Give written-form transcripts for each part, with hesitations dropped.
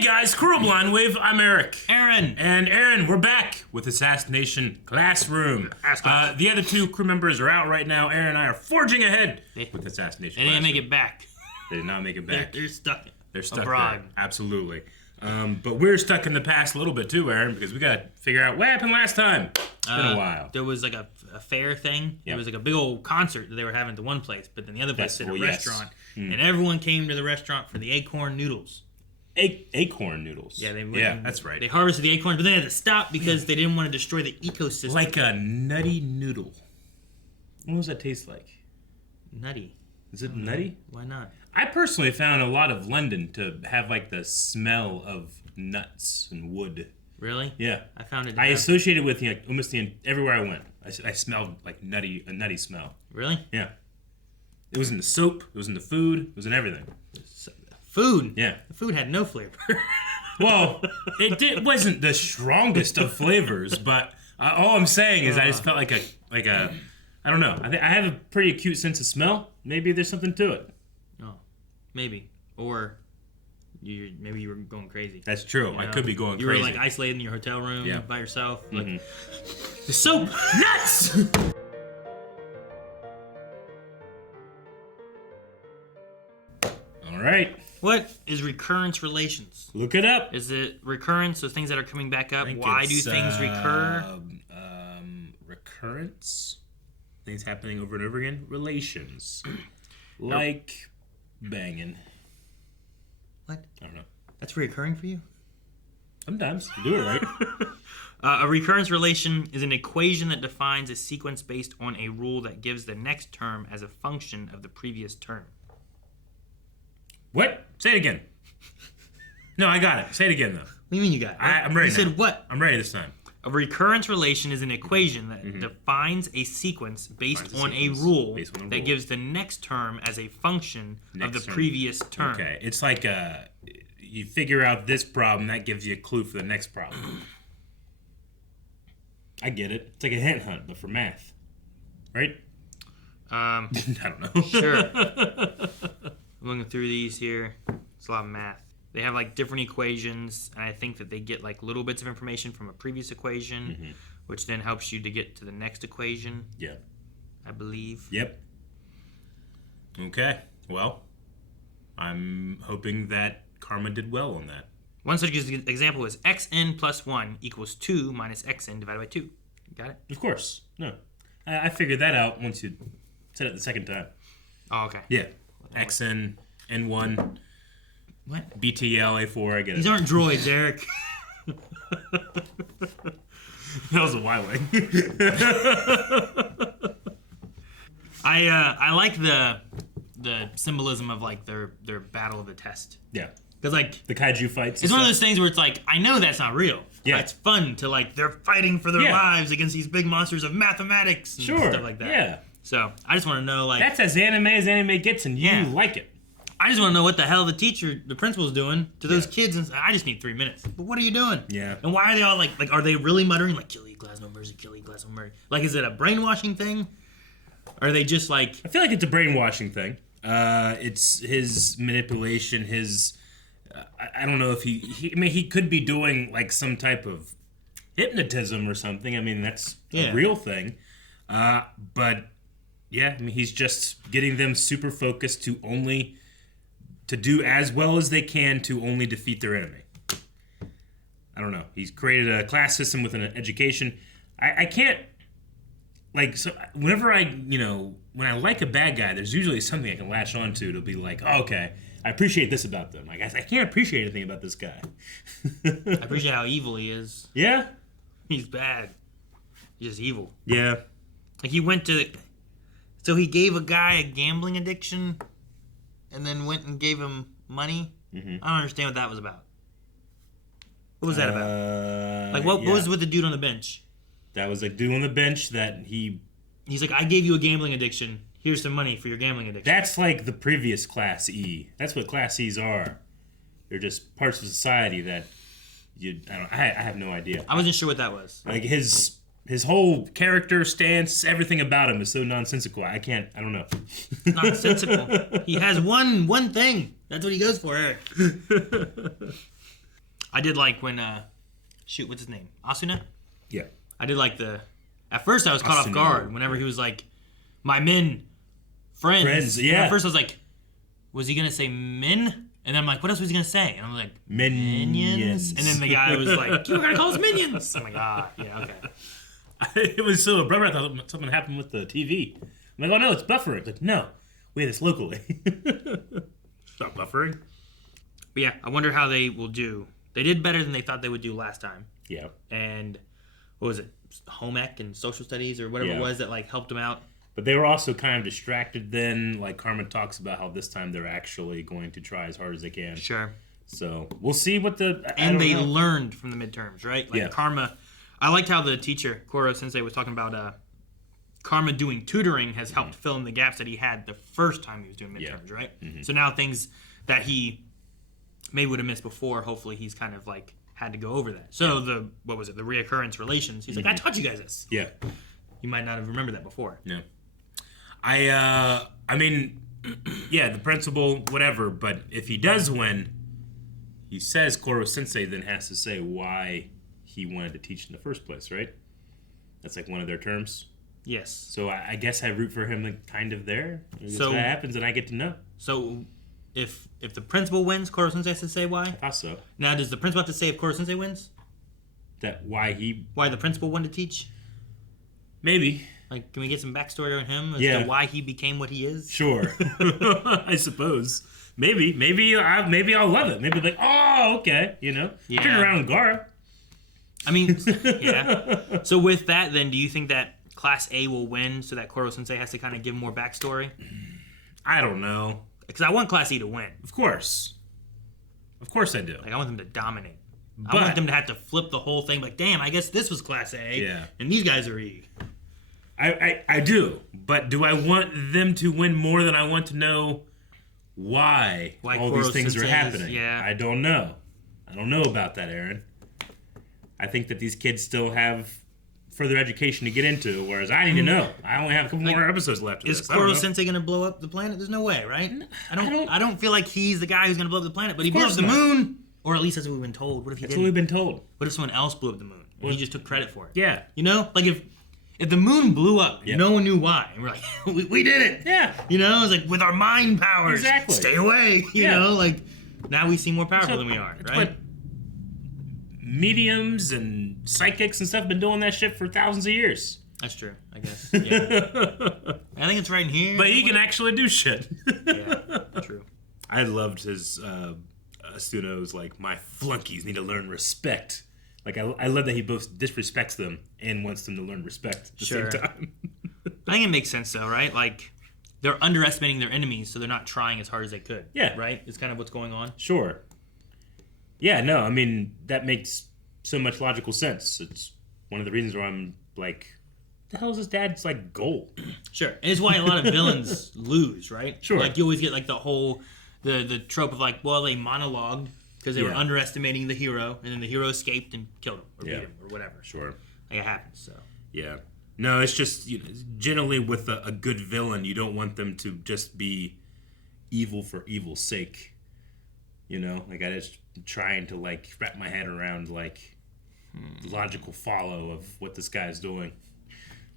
Hey guys, Cruel Blind Wave, I'm Eric. Aaron. And Aaron, we're back with Assassination Classroom. The other two crew members are out right now. Aaron and I are forging ahead with Assassination They didn't Classroom. make it back. They did not make it back. They're stuck. They're stuck abroad. there. Absolutely. But we're stuck in the past a little bit too, Aaron, because we got to figure out what happened last time. It's been a while. There was like a fair thing. Yep. It was like a big old concert that they were having at the one place, but then the other place Festival, did a yes. restaurant. And everyone came to the restaurant for the acorn noodles. Acorn noodles. Yeah, that's right. They harvested the acorns, but then they had to stop because they didn't want to destroy the ecosystem. Like a nutty noodle. What does that taste like? Nutty. Is it nutty? Why not? I personally found a lot of London to have like the smell of nuts and wood. Really? Yeah. I found it. I associated with almost everywhere I went. I smelled like a nutty smell. Really? Yeah. It was in the soap. It was in the food. It was in everything. Food? Yeah. The food had no flavor. Well, it wasn't the strongest of flavors, but all I'm saying is I just felt like a I don't know. I have a pretty acute sense of smell. Maybe there's something to it. Oh, maybe. Or maybe you were going crazy. That's true. I could be going crazy. You were like isolated in your hotel room by yourself. Like, the soap nuts! All right. What is recurrence relations? Look it up. Is it recurrence, so things that are coming back up? I think Why do it's, things recur? Recurrence. Things happening over and over again. Relations. Like banging. What? I don't know. That's reoccurring for you? Sometimes. You do it right. A recurrence relation is an equation that defines a sequence based on a rule that gives the next term as a function of the previous term. What? Say it again. No, I got it. Say it again, though. What do you mean you got it? I'm ready You now. said what? I'm ready this time. A recurrence relation is an equation that defines a sequence based on a rule that gives the next term as a function of the previous term. Okay. It's like you figure out this problem, that gives you a clue for the next problem. I get it. It's like a hint hunt, but for math. Right? I don't know. Sure. I'm looking through these here. It's a lot of math. They have like different equations, and I think that they get like little bits of information from a previous equation, which then helps you to get to the next equation. Yeah. I believe. Yep. Okay. Well, I'm hoping that Karma did well on that. One such example is xn plus 1 equals 2 minus xn divided by 2. Got it? Of course. No. I figured that out once you said it the second time. Oh, okay. Yeah. XN, N1, What? BTL, A4, I get it. These aren't droids, Eric. That was a Y-Wing. I like the symbolism of like their battle of the test. Yeah. Because like The kaiju fights. it's one of those things where it's like I know that's not real. Yeah. But it's fun to like they're fighting for their lives against these big monsters of mathematics and stuff like that. Yeah. So I just want to know like That's as anime gets, and you like it. I just want to know what the hell the principal's doing to those kids, and I just need 3 minutes. But what are you doing? Yeah. And why are they all like are they really muttering like kill you, glass no mercy, kill you, glass no mercy? Like is it a brainwashing thing? Or are they just like I feel like it's a brainwashing thing. It's his manipulation, his... I don't know if he could be doing like some type of hypnotism or something. I mean, that's a real thing. But yeah, I mean, he's just getting them super focused to do as well as they can to only defeat their enemy. I don't know. He's created a class system with an education. I can't, like, so whenever when I like a bad guy, there's usually something I can latch onto to be like, oh, okay, I appreciate this about them. Like, I can't appreciate anything about this guy. I appreciate how evil he is. Yeah? He's bad. He's just evil. Yeah. Like so he gave a guy a gambling addiction and then went and gave him money. I don't understand what that was about. What was that about? Like what was with the dude on the bench? That was like dude on the bench that he's like, I gave you a gambling addiction. Here's some money for your gambling addiction. That's like the previous Class E. That's what Class E's are. They're just parts of society that I have no idea. I wasn't sure what that was. Like his whole character, stance, everything about him is so nonsensical. I don't know. Nonsensical. He has one thing. That's what he goes for, Eric. I did like when what's his name? Asuna? Yeah. I did like at first I was caught off guard whenever he was like, my men friends. Yeah. And at first I was like, was he gonna say men? And then I'm like, what else was he gonna say? And I'm like, minions. And then the guy was like, you were gonna call us minions. I'm like, yeah, okay. It was so abrupt. I thought something happened with the TV. I'm like, oh no, it's buffering. It's like, no, we have this locally. It's not buffering. But yeah, I wonder how they will do. They did better than they thought they would do last time. Yeah. And what was it? Home ec and social studies or whatever it was that like helped them out. But they were also kind of distracted then. Like Karma talks about how this time they're actually going to try as hard as they can. Sure. So we'll see what and they learned from the midterms, right? Like Karma. I liked how the teacher, Koro Sensei, was talking about Karma doing tutoring has helped fill in the gaps that he had the first time he was doing midterms, right? Mm-hmm. So now things that he maybe would have missed before, hopefully he's kind of like had to go over that. So the Recurrence relations, he's like, I taught you guys this. Yeah. You might not have remembered that before. Yeah. I mean, yeah, the principal, whatever, but if he does win, he says Koro Sensei then has to say why he wanted to teach in the first place, right? That's like one of their terms. Yes. So I guess I root for him kind of there. So that happens and I get to know. So if the principal wins, Koro Sensei has to say why? I thought so. Now, does the principal have to say if Koro Sensei wins? That why the principal wanted to teach? Maybe. Like, can we get some backstory on him as to why he became what he is? Sure. I suppose. Maybe I'll love it. Maybe like, oh, okay, you know. Yeah. Turn around Gara. I mean, yeah. So with that, then, do you think that Class A will win so that Koro Sensei has to kind of give more backstory? I don't know. Because I want Class E to win. Of course I do. Like, I want them to dominate. I want them to have to flip the whole thing. Like, damn, I guess this was Class A. And these guys are E. I do, but do I want them to win more than I want to know why all Koro these things are happening? Yeah. I don't know. I don't know about that, Aaron. I think that these kids still have further education to get into, whereas I need to know. I only have a couple more episodes left. Is Koro Sensei going to blow up the planet? There's no way, right? I don't feel like he's the guy who's going to blow up the planet, but he blew up the moon. Or at least that's what we've been told. What if he didn't? That's what we've been told. What if someone else blew up the moon? And he just took credit for it. Yeah. You know? Like if the moon blew up, no one knew why. And we're like, we did it. Yeah. You know? It's like with our mind powers. Exactly. Stay away. You know? Like now we seem more powerful than we are, right? But mediums and psychics and stuff have been doing that shit for thousands of years. That's true, I guess. Yeah. I think it's right in here. But he can actually do shit. Yeah, true. I loved his Asano's like, my flunkies need to learn respect. Like, I love that he both disrespects them and wants them to learn respect at the same time. I think it makes sense, though, right? Like, they're underestimating their enemies, so they're not trying as hard as they could. Yeah. Right? It's kind of what's going on. Sure. Yeah, no, I mean, that makes so much logical sense. It's one of the reasons why I'm like, the hell is his dad's, like, goal? Sure. And it's why a lot of villains lose, right? Sure. Like, you always get, like, the whole, the trope of, like, well, they monologued because they were underestimating the hero, and then the hero escaped and killed him, or beat him, or whatever. Sure. Like, it happens, so. Yeah. No, it's just, generally with a good villain, you don't want them to just be evil for evil's sake. You know? Like, I just trying to, like, wrap my head around, like, the logical follow of what this guy's doing.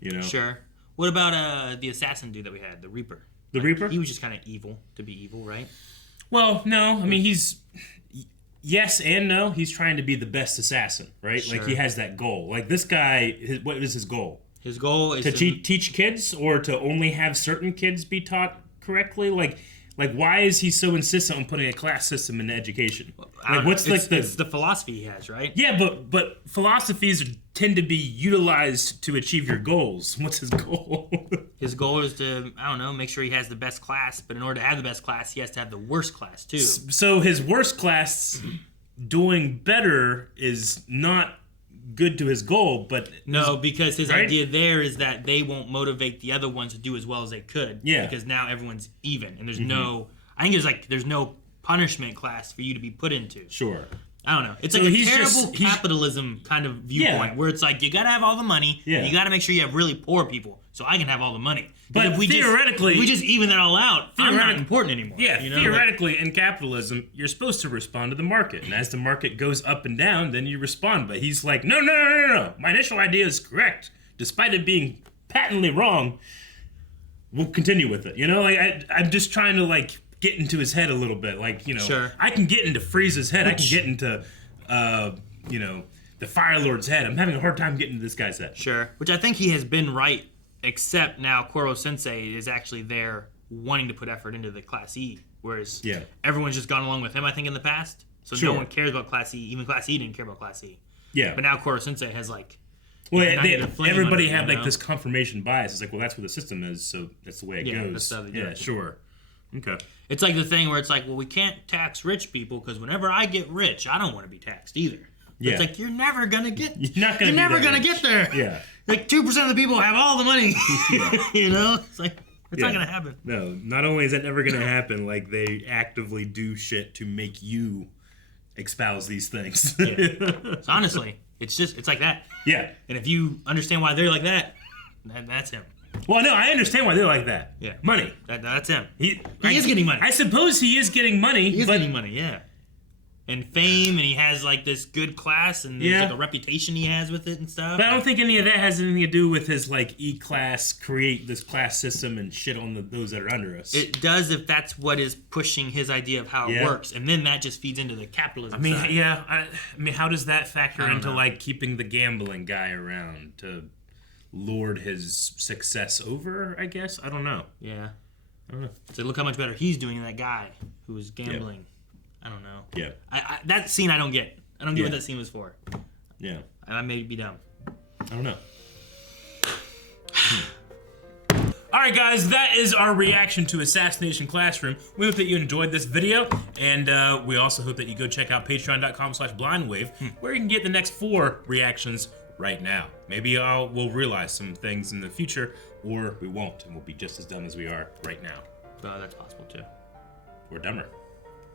You know? Sure. What about the assassin dude that we had, the Reaper? The Reaper? He was just kind of evil to be evil, right? Well, no. I mean, he's... Yes and no. He's trying to be the best assassin, right? Sure. Like, he has that goal. Like, this guy, what is his goal? His goal is to teach kids, or to only have certain kids be taught correctly? Like, why is he so insistent on putting a class system in education? Like, what's it's the philosophy he has, right? Yeah, but philosophies tend to be utilized to achieve your goals. What's his goal? His goal is to, I don't know, make sure he has the best class. But in order to have the best class, he has to have the worst class too. So his worst class doing better is not good to his goal, but no, because his idea there is that they won't motivate the other ones to do as well as they could. Yeah, because now everyone's even, and there's no. I think there's no punishment class for you to be put into. Sure. I don't know. It's So like a he's terrible capitalism kind of viewpoint where it's like you got to have all the money. Yeah. You got to make sure you have really poor people so I can have all the money. But if we theoretically, if we just even that all out, I'm not important anymore. Yeah, you know? theoretically, in capitalism, you're supposed to respond to the market, and as the market goes up and down, then you respond. But he's like, no. My initial idea is correct, despite it being patently wrong. We'll continue with it. You know, like I'm just trying to like get into his head a little bit. Like, you know, Sure. I can get into Frieza's head. I can get into, you know, the Fire Lord's head. I'm having a hard time getting into this guy's head. Sure. Which I think he has been right, except now Koro Sensei is actually there wanting to put effort into the Class E, whereas everyone's just gone along with him, I think, in the past. So no one cares about Class E. Even Class E didn't care about Class E. Yeah. But now Koro Sensei has like... Well, everybody had like this confirmation bias. It's like, well, that's what the system is, so that's the way it goes. That's how they do yeah, it. sure. Okay. It's like the thing where it's like, well, we can't tax rich people because whenever I get rich, I don't want to be taxed either. It's like you're never gonna get. You're never gonna get there. Yeah. Like 2% of the people have all the money. You know, it's like it's not gonna happen. No, not only is that never gonna happen, like they actively do shit to make you espouse these things. So honestly, it's like that. Yeah. And if you understand why they're like that, that's him. Well, no, I understand why they're like that. Yeah. Money. That's him. He is getting money. I suppose he is getting money. He is getting money, yeah. And fame, and he has like this good class, and there's like a reputation he has with it and stuff. But I don't think any of that has anything to do with his like E-class, create this class system and shit on those that are under us. It does if that's what is pushing his idea of how it works, and then that just feeds into the capitalism. I mean, side. I mean, how does that factor into like keeping the gambling guy around to lord his success over? I guess I don't know. Yeah, I don't know. So look how much better he's doing than that guy who was gambling. Yeah. I don't know. Yeah. That scene I don't get. I don't get what that scene was for. Yeah. I may be dumb. I don't know. Alright guys, that is our reaction to Assassination Classroom. We hope that you enjoyed this video, and we also hope that you go check out patreon.com/blindwave, where you can get the next 4 reactions right now. Maybe we'll realize some things in the future, or we won't, and we'll be just as dumb as we are right now. That's possible too. We're dumber.